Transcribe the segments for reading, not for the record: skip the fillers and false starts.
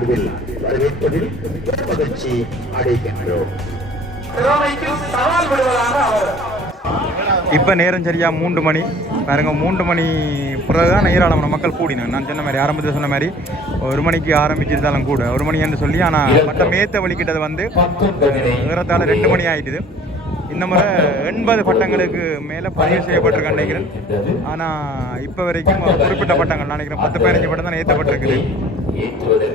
சார்பில் வரவேற்பதில் மகிழ்ச்சி அடைகின்றோம். இப்போ நேரம் சரியா 3 மணி பாருங்க. 3 மணி பிறகுதான் ஏராளமான மக்கள் கூடினாங்க. நான் சொன்ன மாதிரி ஆரம்பத்தில் சொன்ன மாதிரி 1 மணிக்கு ஆரம்பிச்சிருந்தாலும் கூட 1 மணி என்று சொல்லி, ஆனால் மற்ற மேத்த வலிக்கிட்டது வந்து ஏறத்தாழ 2 மணி ஆயிட்டுது. இந்த முறை 80 பட்டங்களுக்கு மேலே பதிவு செய்யப்பட்டிருக்கேன் நினைக்கிறேன். ஆனால் இப்போ வரைக்கும் குறிப்பிட்ட பட்டங்கள் நினைக்கிறேன் 10-15 பட்டம் தான் ஏற்றப்பட்டிருக்குது.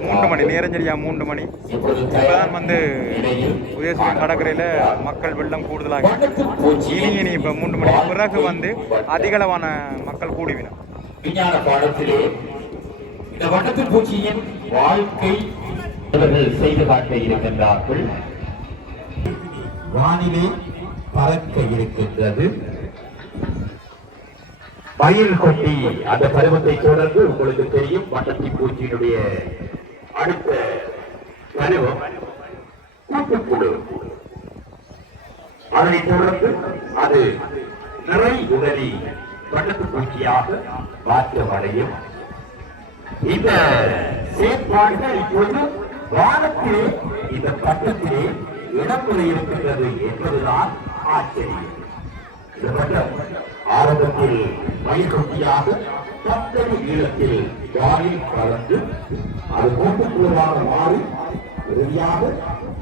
3 மணி நேரம் சரியா 3 மணி. இப்போதான் வந்து உதயசூரியன் கடற்கரையில் மக்கள் வெள்ளம் கூடுதலாக இனி இப்போ 3 மணி பிறகு வந்து அதிகளவான மக்கள் கூடிவிடும். விஞ்ஞான பாடத்திலே இந்த வண்ணத்து பூச்சியின் வாழ்க்கை செய்து காட்ட இருக்கின்றார்கள். வானிலே பறக்க இருக்கின்றது. மயில் கொட்டி அந்த பருவத்தை தொடர்ந்து உங்களுக்கு தெரியும் வண்ணத்தி பூச்சியினுடைய அடுத்த பருவம் கூட்டுக்குழு. அதனைத் தொடர்ந்து அது நிறை உடலி வண்ணத்து பூச்சியாக மாற்றமடையும். இந்த செயற்பாடுகள் இப்பொழுது வானத்திலே இந்த பட்டத்திலே இடம்பெற இருக்கின்றது என்பதுதான் ஆச்சரியம். இந்த பட்டம் ஆரம்பத்தில் மயில்கொட்டியாக 10 அடி நீளத்தில் வானில் பறந்து அது கூட்டுக்குழுவாக மாறி இறுதியாக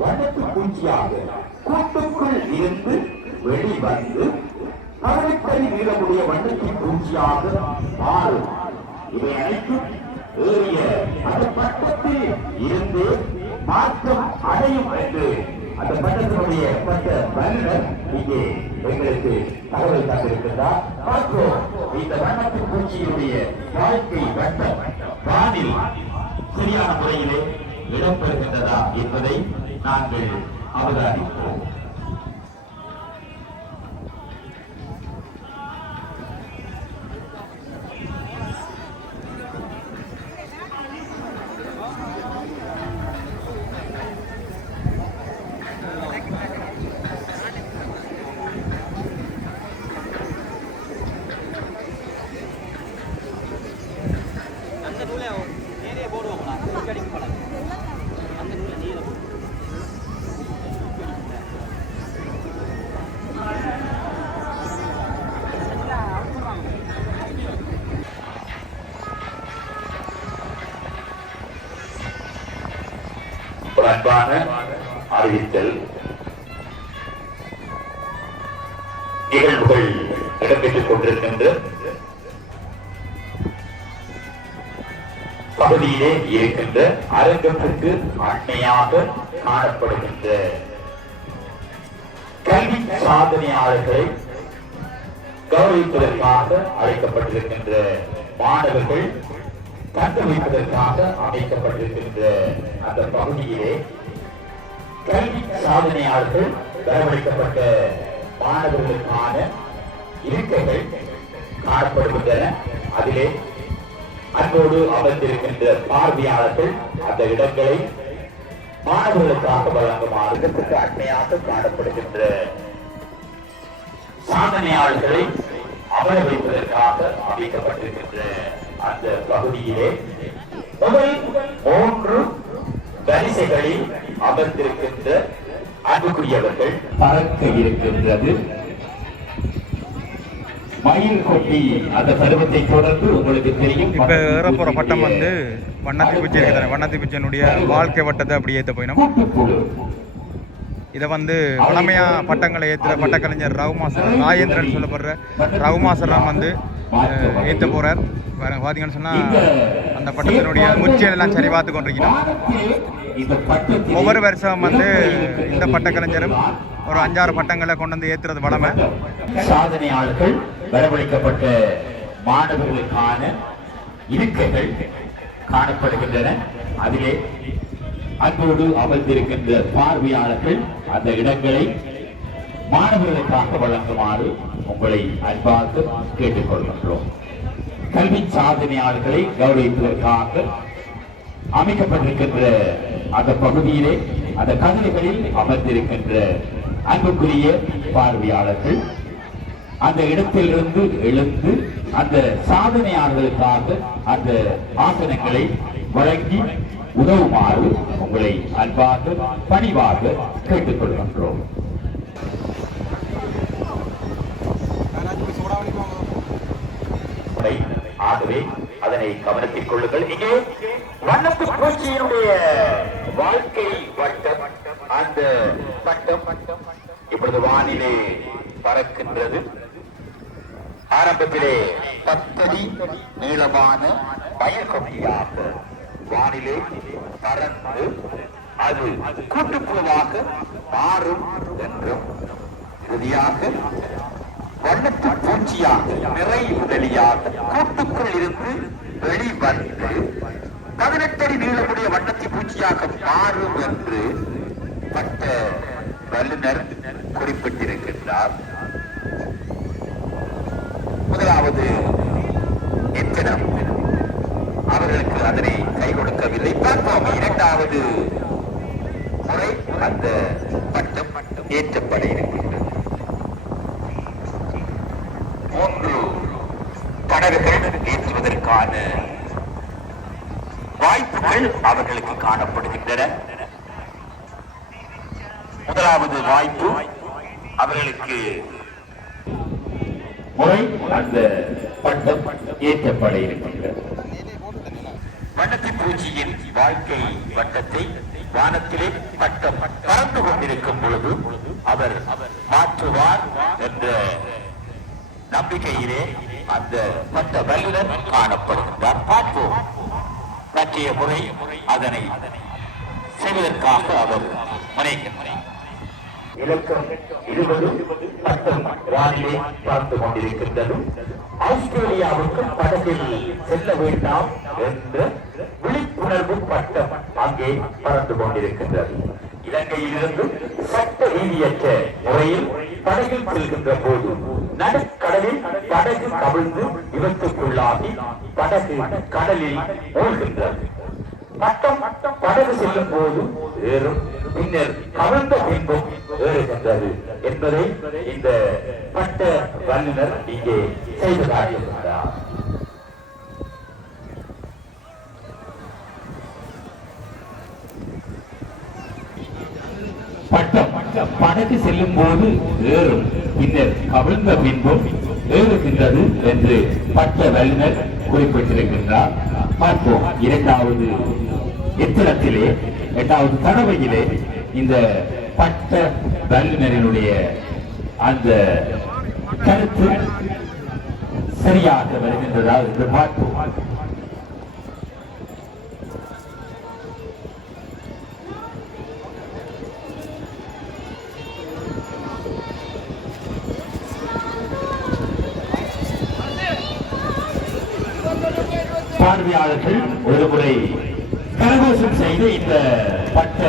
வண்ணத்து பூச்சியாக கூட்டுக்குள் இருந்து வெளிவந்து 18 அடி நீளமுடைய வண்ணத்து பூச்சியாக மாறும். இவை அனைத்தும் ஏறிய அந்த பட்டத்தில் இருந்து மாற்றம் அடையும் என்று அந்த பட்டத்தினுடைய பட்ட வல்லுநர் இங்கே எங்களுக்கு தகவல் தந்திருக்கின்றார். மற்றும் இந்த வண்ணத்து பூச்சியினுடைய வாழ்க்கை வட்டம் வானில் சரியான முறையிலே இடம்பெறுகின்றதா என்பதை நாங்கள் அவதானிப்போம். அன்பான அறிவித்தல் நிகழ்வுகள் இடம்பெற்றுக் கொண்டிருக்கின்ற பகுதியிலே இருக்கின்ற அரங்கத்திற்கு அண்மையாக காணப்படுகின்ற கல்வி சாதனையாளர்களை கௌரவிப்பதற்காக அழைக்கப்பட்டிருக்கின்ற மாணவர்கள் கண்டு வைப்பதற்காக அமைக்கப்பட்டிருக்கின்ற அந்த பகுதியிலே கல்வி சாதனையாளர்கள் வரவழைக்கப்பட்ட மாணவர்களுக்கான இருக்கைகள் காணப்படுகின்றன. அதிலே அன்போடு அமர்ந்திருக்கின்ற பார்வையாளர்கள் அந்த இடங்களை மாணவர்களுக்காக வழங்குமாறு இடத்துக்கு அண்மையாக காணப்படுகின்ற சாதனையாளர்களை அமர வைப்பதற்காக அமைக்கப்பட்டிருக்கின்ற அந்த பகுதியிலே முதல் 3 வரிசைகளில் அமர்ந்திருக்கின்ற அன்புக்குரியவர்கள் பறக்க இருக்கின்றது. மயில் கொட்டி அந்த பருவத்தை தொடர்ந்து உங்களுக்கு தெரியும். இப்ப ஏறப்போற பட்டம் வந்து வண்ணத்தி பூச்சி இருக்கிற வண்ணத்தி பூச்சியினுடைய வாழ்க்கை வட்டத்தை அப்படி ஏற்ற போயிடும். இதை வந்து வளமையா பட்டங்களை ஏற்றுற பட்டக்கலைஞர் ராஜேந்திரன் சொல்லப்படுற ரகுமாசராம் வந்து ஏற்ற போறார். பார்த்தீங்கன்னு சொன்னா அந்த பட்டத்தினுடைய முச்சியெல்லாம் சரி பார்த்து கொண்டிருக்கிறோம். ஒவ்வொரு வருஷம் வந்து இந்த பட்டக்கலைஞரும் ஒரு 5-6 பட்டங்களை கொண்டு வந்து ஏற்றுறது வளமை. சாதனையாளர்கள் வரவழைக்கப்பட்ட மாணவர்களுக்கான இருக்கைகள் காணப்படுகின்றன. அதிலே அன்போடு அமர்ந்திருக்கின்ற பார்வையாளர்கள் அந்த இடங்களை மாணவர்களுக்காக வழங்குமாறு உங்களை அன்பாக கேட்டுக்கொள்கின்றோம். கல்வி சாதனையாளர்களை கௌரவிப்பதற்காக அமைக்கப்பட்டிருக்கின்ற அந்த பகுதியிலே அந்த கதிரைகளில் அமர்ந்திருக்கின்ற அன்புக்குரிய பார்வையாளர்கள் அந்த இடத்திலிருந்து எழுந்து அந்த சாதனையாளர்களுக்காக அந்த ஆசனங்களை வழங்கி உதவுமாறு உங்களை அன்பாக பணிவாக கேட்டுக்கொள்கின்றோம். ஆகவே அதனை கவனத்தில் கொள்ளுங்கள். இங்கே வண்ணத்து பூச்சியினுடைய வாழ்க்கை வட்டம், அந்த வட்டம் இப்பொழுது வானிலே பறக்கின்றது. ஆரம்பத்திலே 10 அடி நீளமான பயர்கொடியாக வானிலே பறந்து அது கூட்டுப்புழுவாக மாறும் என்றும் இறுதியாக வண்ணத்து பூச்சியாக நிறை உடலியாக கூட்டுக்குள் இருந்து வெளிவந்து 18 அடி நீளமுடைய வண்ணத்தி பூச்சியாக மாறும் என்று பட்ட வல்லுநர் குறிப்பிட்டிருக்கின்றார். முதலாவது எத்தனம் அவர்களுக்கு அதனை கை கொடுக்கவில்லை. பார்ப்போம் இரண்டாவது முறை அந்த பட்டம் ஏற்றப்பட இருக்கின்றது. 3 படகுகள் ஏற்றுவதற்கான வாய்ப்புகள் அவர்களுக்கு காணப்படுகின்றன. முதலாவது வாய்ப்பு அவர்களுக்கு முறை அந்த பட்டம் ஏற்றப்பட இருக்கின்றது. வண்ணத்தி பூச்சியின் வாழ்க்கை வட்டத்தை வானத்திலே பட்டம் பறந்து கொண்டிருக்கும் பொழுது அவர் மாற்றுவார் என்ற நம்பிக்கையிலே அந்த பட்ட வல்லுநர் காணப்படுகின்றார். பார்ப்போம் பற்றிய முறை அதனை செய்வதற்காக அவர் முனைகின்றார். இலக்கம் 20 பட்டம் வானிலே பார்த்து கொண்டிருக்கின்றது. ஆஸ்திரேலியாவுக்கு படகில் செல்ல வேண்டாம் என்ற விழிப்புணர்வு பட்டம் அங்கே பறந்து கொண்டிருக்கின்றது. இலங்கையிலிருந்து சட்ட ரீதியற்ற முறையில் படகில் செல்கின்ற போது நடுக்கடலில் படகு கவிழ்ந்து விபத்துக்குள்ளாகி படகு கடலில் மூழ்கின்றது. பட்டம் படகு செல்லும் போது ஏறும், பின்னர் கவிழ்ந்த பின்பும் ஏறுகின்றது என்பதை இந்த பட்ட வல்லுநர் இங்கே செய்து காட்டுகின்றார். படகு செல்லும் போது ஏறும், பின்னர் கவிழ்ந்த பின்பும் ஏறுகின்றது என்று பட்ட வல்லுநர் குறிப்பிட்டிருக்கின்றார். பார்ப்போம் இரண்டாவது எத்திரத்திலே, இரண்டாவது தடவையிலே இந்த பட்ட வல்லுநரினுடைய அந்த கருத்து சரியாக வருகின்றதா என்று பார்ப்போம். பார்வையாளர்கள் ஒருமுறை கரகோஷம் செய்து இந்த பட்ட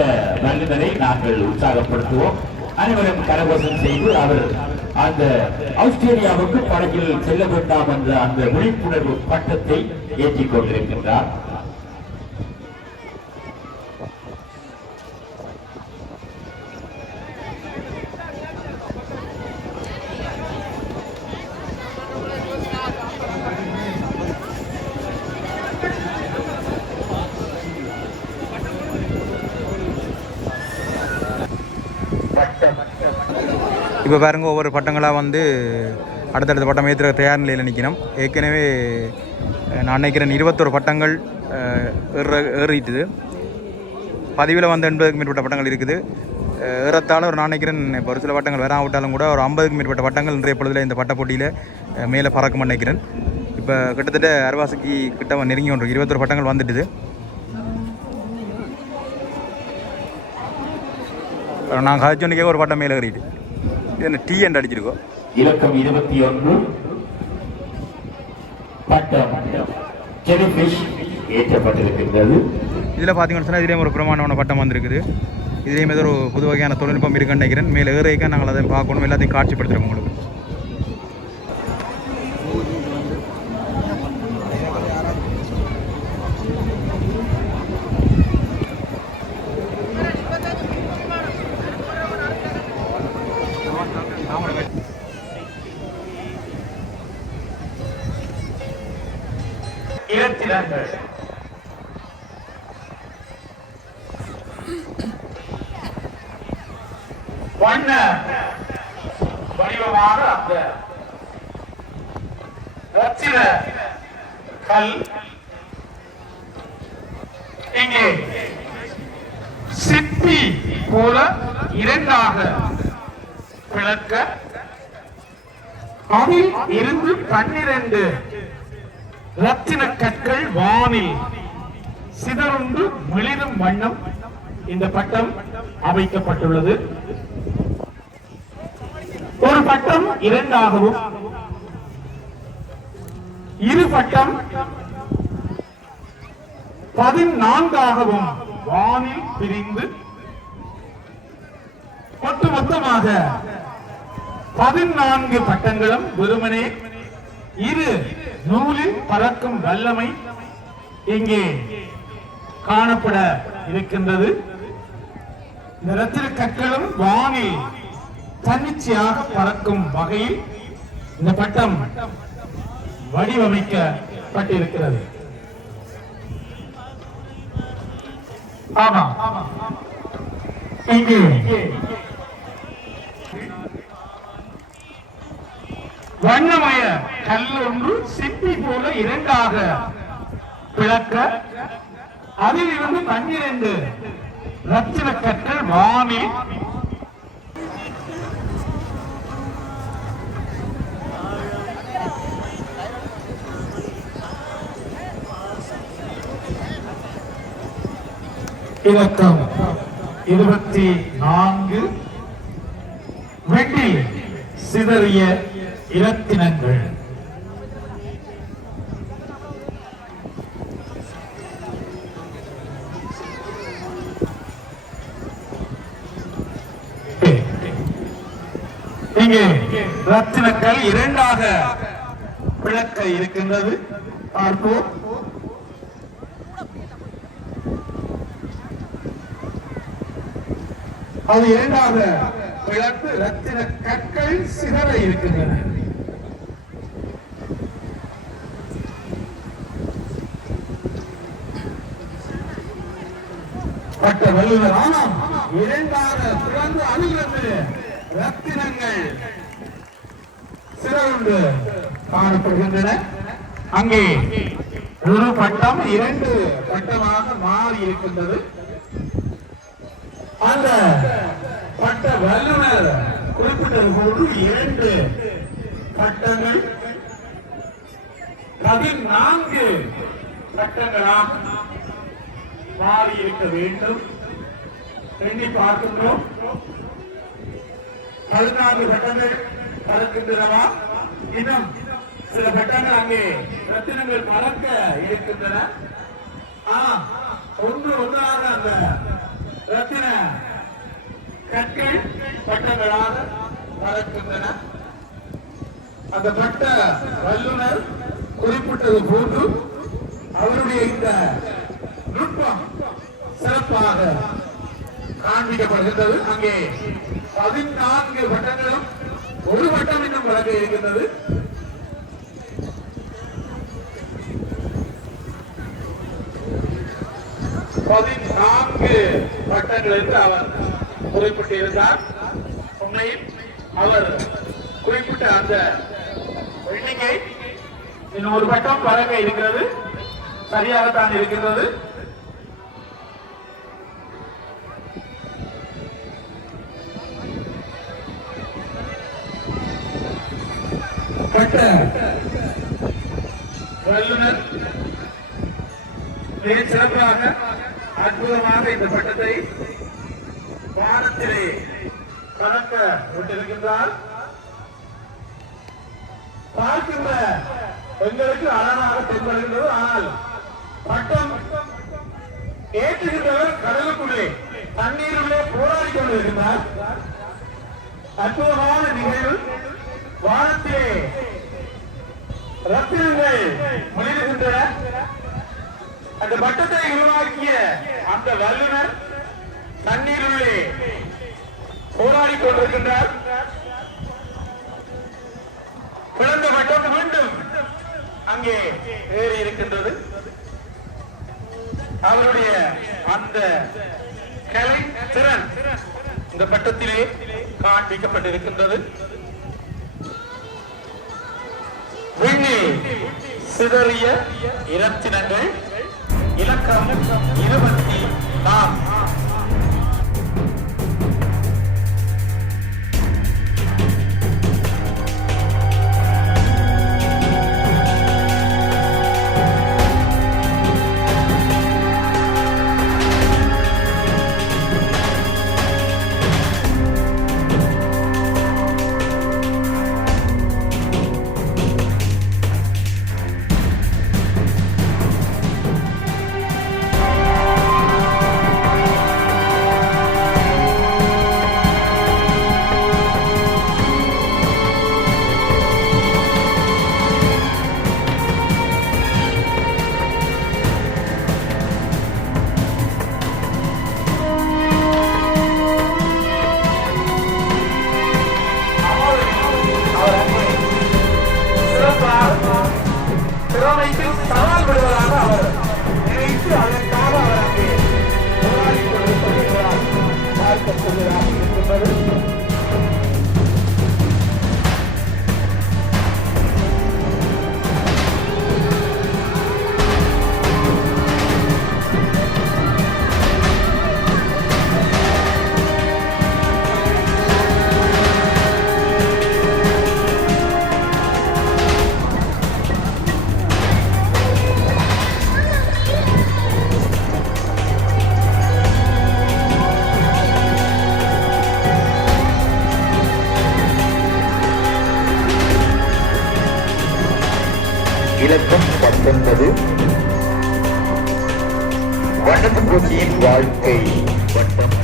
வல்லுநரை நாங்கள் உற்சாகப்படுத்துவோம். அனைவரும் கரகோஷம் செய்து அவர் அந்த ஆஸ்திரேலியாவுக்கு படகில் செல்ல வேண்டாம் என்ற அந்த விழிப்புணர்வு பட்டத்தை ஏற்றிக் கொண்டிருக்கின்றார். இப்போ பாருங்க, ஒவ்வொரு பட்டங்களாக வந்து அடுத்தடுத்த பட்டம் ஏற்றுற தயார் நிலையில் நிற்கணும். ஏற்கனவே நான் நினைக்கிறேன் 21 பட்டங்கள் ஏறிட்டுது. பதிவில் வந்து 80க்கு மேற்பட்ட பட்டங்கள் இருக்குது. ஏறத்தாலும் ஒரு நான் நினைக்கிறேன் இப்போ ஒரு சில பட்டங்கள் வராவிட்டாலும் கூட ஒரு 50க்கு மேற்பட்ட பட்டங்கள் இன்றைய பொழுதில் இந்த பட்ட போட்டியில் மேலே பறக்கும் நினைக்கிறேன். இப்போ கிட்டத்தட்ட அரைவாசிக்கு கிட்ட நெருங்கி ஒன்று 21 பட்டங்கள் வந்துட்டுது. நாங்கள் கழிச்சோன்னிக்கே ஒரு பட்டம் மேலே ஏறிட்டு என்ன டீ என்று அடிச்சிருக்கோம். இலக்கம் 21 பட்டம் ஜெலிஃபிஷ் ஏற்றப்பட்டிருக்கின்றது. இதில் பார்த்தீங்கன்னு சொன்னால் இதுலேயும் ஒரு பிரமாணமான பட்டம் வந்திருக்குது. இதுலேயும் ஏதோ ஒரு புது வகையான தொழில்நுட்பம் இருக்குன்னு நினைக்கிறேன். மேலே ஏறைக்க நாங்கள் அதை பார்க்கணும், எல்லாத்தையும் காட்சிப்படுத்துகிறோம் உங்களுக்கு. வண்ண வடிவமாக அந்த ரத்தின கல் இங்கே சிப்பி போல இரண்டாக பிளக்க அதில் இருந்து 12 ரத்தின கற்கள் வானில் சிதறுண்டு மிளிரும் வண்ணம் இந்த பட்டம் அமைக்கப்பட்டுள்ளது. ஒரு பட்டம் இரண்டாகவும் இரு பட்டம் 14ஆகவும் வானில் பிரிந்து ஒட்டுமொத்தமாக 14 பட்டங்களும் வெறுமனே இரு நூலில் பறக்கும் வல்லமை இங்கே காணப்பட இருக்கின்றது. இந்த ரத்தின கற்களும் வானில் தன்னிச்சையாக பறக்கும் வகையில் இந்த பட்டம் வடிவமைக்கப்பட்டிருக்கிறது. ஆமா, இங்கே வண்ணமய கல் ஒன்று சிப்பி போல இரண்டாக பிளக்க அதில் இருந்து 12 ரத்தின கற்கள் வானில் இலக்கம் 24 வெண்ணில் சிதறிய இரத்தினங்கள். இங்கே ரத்தினக்கல் இரண்டாக பிளக்க இருக்கின்றது. பார்ப்போம். அது இரண்டாக பிளந்து ரத்தின கற்கள் சிதற இருக்கின்றன. பட்ட வல்லுநர் ஆனாம் இரண்டாக பிளந்து அணுகிறது ரத்தினங்கள் சிதறுண்டு காணப்படுகின்றன. அங்கே ஒரு பட்டம் 2 பட்டமாக மாறி இருக்கின்றது. அந்த பட்ட வல்லுநர் குறிப்பிட்டது போன்று 2 பட்டங்கள் 14 பட்டங்களாக மாறி இருக்க வேண்டும். எண்ணி பார்க்கின்றோம். 14 பட்டங்கள் பறக்கின்றனவா? இன்னும் சில பட்டங்கள் அங்கே ரத்தினங்கள் பறக்க இருக்கின்றன. ஒன்று ஒன்றாக அந்த ரத்தின கற்கள் பட்டங்களாக பறக்கின்றன. அந்த பட்ட வல்லுநர் குறிப்பிட்டது போன்று அவருடைய இந்த நுட்பம் சிறப்பாக காண்பிக்கப்படுகின்றது. அங்கே 14 பட்டங்களும் ஒரு பட்டம் இன்னும் வழங்க இருக்கின்றது. பட்டங்கள் என்று அவர் குறிப்பிட்டிருந்தார். உண்மையில் அவர் குறிப்பிட்ட அந்த எண்ணிக்கை இன்னும் ஒரு பட்டம் வழங்க இருக்கிறது. சரியாகத்தான் இருக்கின்றது. பட்ட வல்லுநர் மிக சிறப்பாக அற்புதமாக இந்த பட்டத்தை வானத்திலே கலக்க விட்டிருக்கின்றார். பார்க்கின்ற எங்களுக்கு அழகாக தென்படுகின்றது. ஆனால் பட்டம் ஏற்றுகின்றவர் கடலுக்குள்ளே தண்ணீருள்ளே போராடி கொண்டிருக்கின்றார். அற்புதமான நிகழ்வு. வானத்திலே ரத்தினங்கள் மொழிகின்றன. அந்த பட்டத்தை உருவாக்கிய அந்த வல்லுநர் தண்ணீருள்ளே போராடி கொண்டிருக்கின்றார். பிளந்த பட்டம் மீண்டும் அங்கே ஏறி இருக்கின்றது. அவருடைய அந்த கலை திறன் இந்த பட்டத்திலே காண்பிக்கப்பட்டிருக்கின்றது. விண்ணில் சிதறிய இரத்தினங்கள் இலக்கம் 24. திறமைக்கு சவால் விடுவதாக அவர் நினைத்து அதற்காக அவர் அங்கே போராடி கொண்டிருக்கிறார் பார்க்க சொல்கிறார் என்பது இலக்கம் 19 வண்ணத்து பூச்சியின் வாழ்க்கை வட்டம்.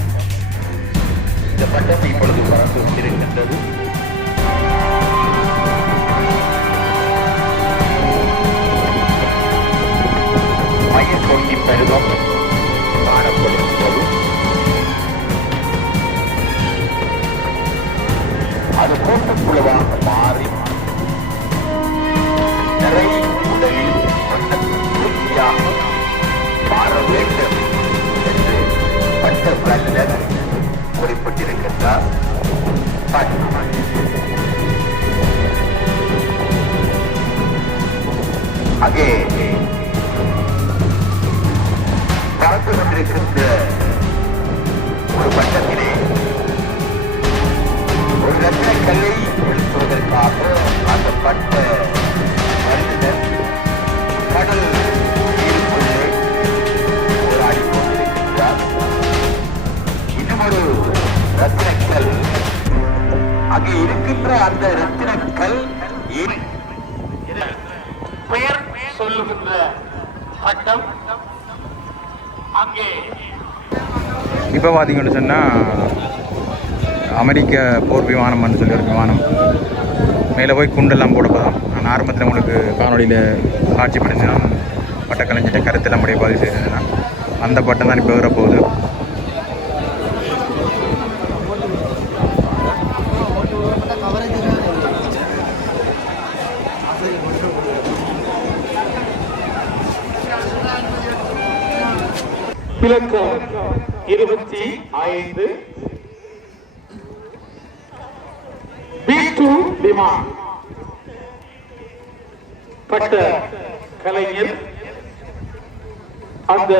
இந்த வட்டம் இப்பொழுது பறந்து கொண்டிருக்கின்றது. மையப்பகுதி பருவம் காணப்படுகிறது. அது கூட்டுக்குழுவாக மாறி நிறை உடலில் பூச்சியாக மாற வேண்டும் என்று பட்ட வல்லுநர் குறிப்பிட்டிருக்கின்றார். அங்கே பறந்து கொண்டிருக்கின்ற ஒரு பட்டத்திலே ஒரு ரத்தின கல்லை எழுப்புவதற்காக அந்த பட்ட வல்லுநர் கடல் நீருக்குள்ளே போராடி கொண்டிருக்கின்றார். இன்னும் ஒரு ரத்தினக்கல் அங்கே இருக்கின்ற அந்த ரத்தினக்கல் பெயர் சொல்லுகின்ற பட்டம் அங்கே. இப்போ பார்த்தீங்கன்னு சொன்னால் அமெரிக்க போர் விமானம்னு சொல்லி ஒரு விமானம் மேலே போய் குண்டெல்லாம் போட போதும். நான் ஆரம்பத்தில் உங்களுக்கு காணொலியில் காட்சிப்படுத்தினா பட்டக்கலைஞ்சிட்ட கருத்தெல்லாம் முடிய பதிவு செய்திருந்தேன்னா அந்த பட்டம் தான் இப்போ வரப்போகுது. இலக்கம் 25 B2 விமானம். பட்ட கலைஞர் அந்த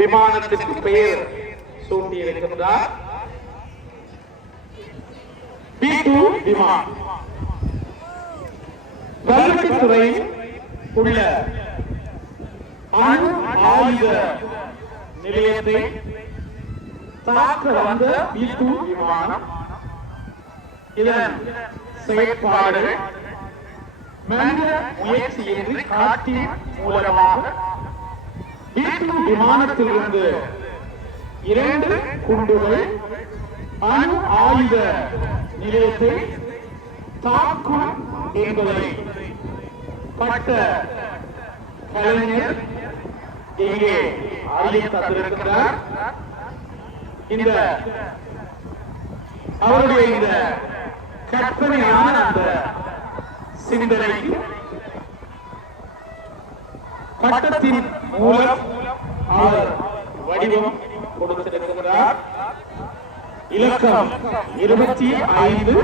விமானத்திற்கு பெயர் சூட்டியிருக்கின்றார். B2 விமானம் வல்லத்துறை உள்ள அணு ஆயுத நிலையத்தை தாக்க வந்த B2 விமானம். இதன் செயற்பாடு மனித முயற்சியின்றி காற்றின் மூலமாக B2 விமானத்திலிருந்து 2 குண்டுகள் அணு ஆயுத நிலையத்தை தாக்கும் என்பதை பட்ட கலைஞர் இங்கே ஆய்வு தந்திருக்கிறார். இந்த அவருடைய இந்த கற்பனையான அந்த சிந்தனைக்கு பட்டத்தின் மூலம் அவர் வடிவம் கொடுத்திருக்கிறார். இலக்கம் 25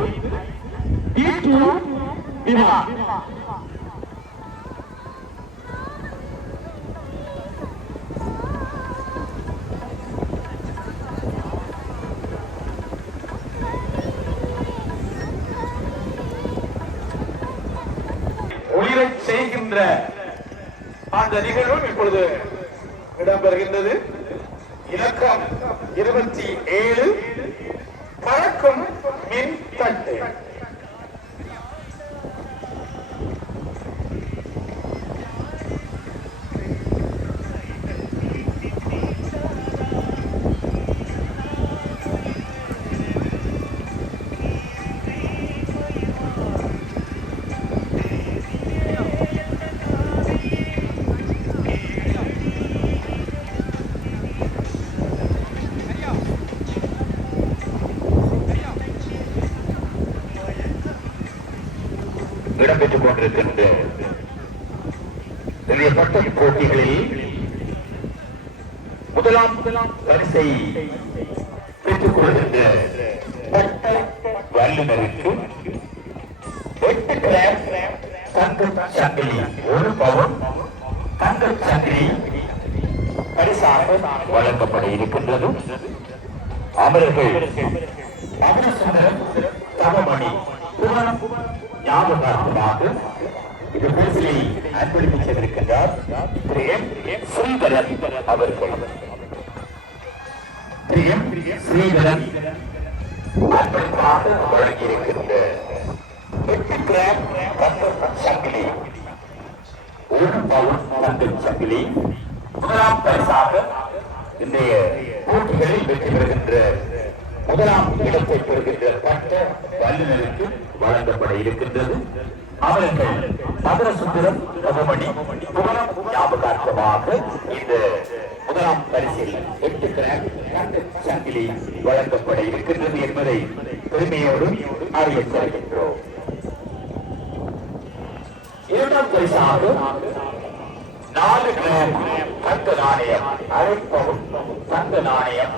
T2 வினா. உயிரை செய்கின்ற அந்த நிகழ்வும் இப்பொழுது இடம்பெறுகின்றது. இலக்கம் 27 பறக்கும் மின் தட்டு. இடம்பெற்றுக் கொண்டிருக்கின்ற நிறைய பட்ட போட்டிகளில் முதலாம் வரிசை பெற்றுக் கொள்கின்ற பட்ட வல்லுநருக்கு 8 கிராம் தங்கச் சங்கிலி, 1 பவுன் தங்கச் சங்கிலி பரிசாக வழங்கப்பட இருக்கின்றது. அமரர்கள் அமரசுந்தரம் தவமணி புவனம் ஞாபகார்த்தமாக இது பேசிலை அன்பளிப்பு செய்திருக்கின்றார் திரு எம். ஸ்ரீதரன் அவர்கள். திரு எம். ஸ்ரீதரன் அன்பளிப்பாக வழங்கியிருக்கின்ற 8 கிராம் தங்கச் சங்கிலி, 1 பவுன் தங்கச் சங்கிலி முதலாம் பரிசாக இன்றைய போட்டிகளில் வெற்றி பெறுகின்ற முதலாம் இடத்தை பெறுகின்ற பட்ட வல்லுநருக்கு வழங்கப்பட இருக்கின்றது. அவர்கள் மதுரசுந்தரம் தவமணி புவனம் ஞாபகார்த்தமாக இந்த முதலாம் பரிசில் 8 கிராம் தங்கச் சங்கிலி வழங்கப்பட இருக்கின்றது என்பதை பெருமையோடு அறியத் தருகின்றோம். இரண்டாம் பரிசாக 4 கிராம் தங்க நாணயம், அரை பவுன் தங்க நாணயம்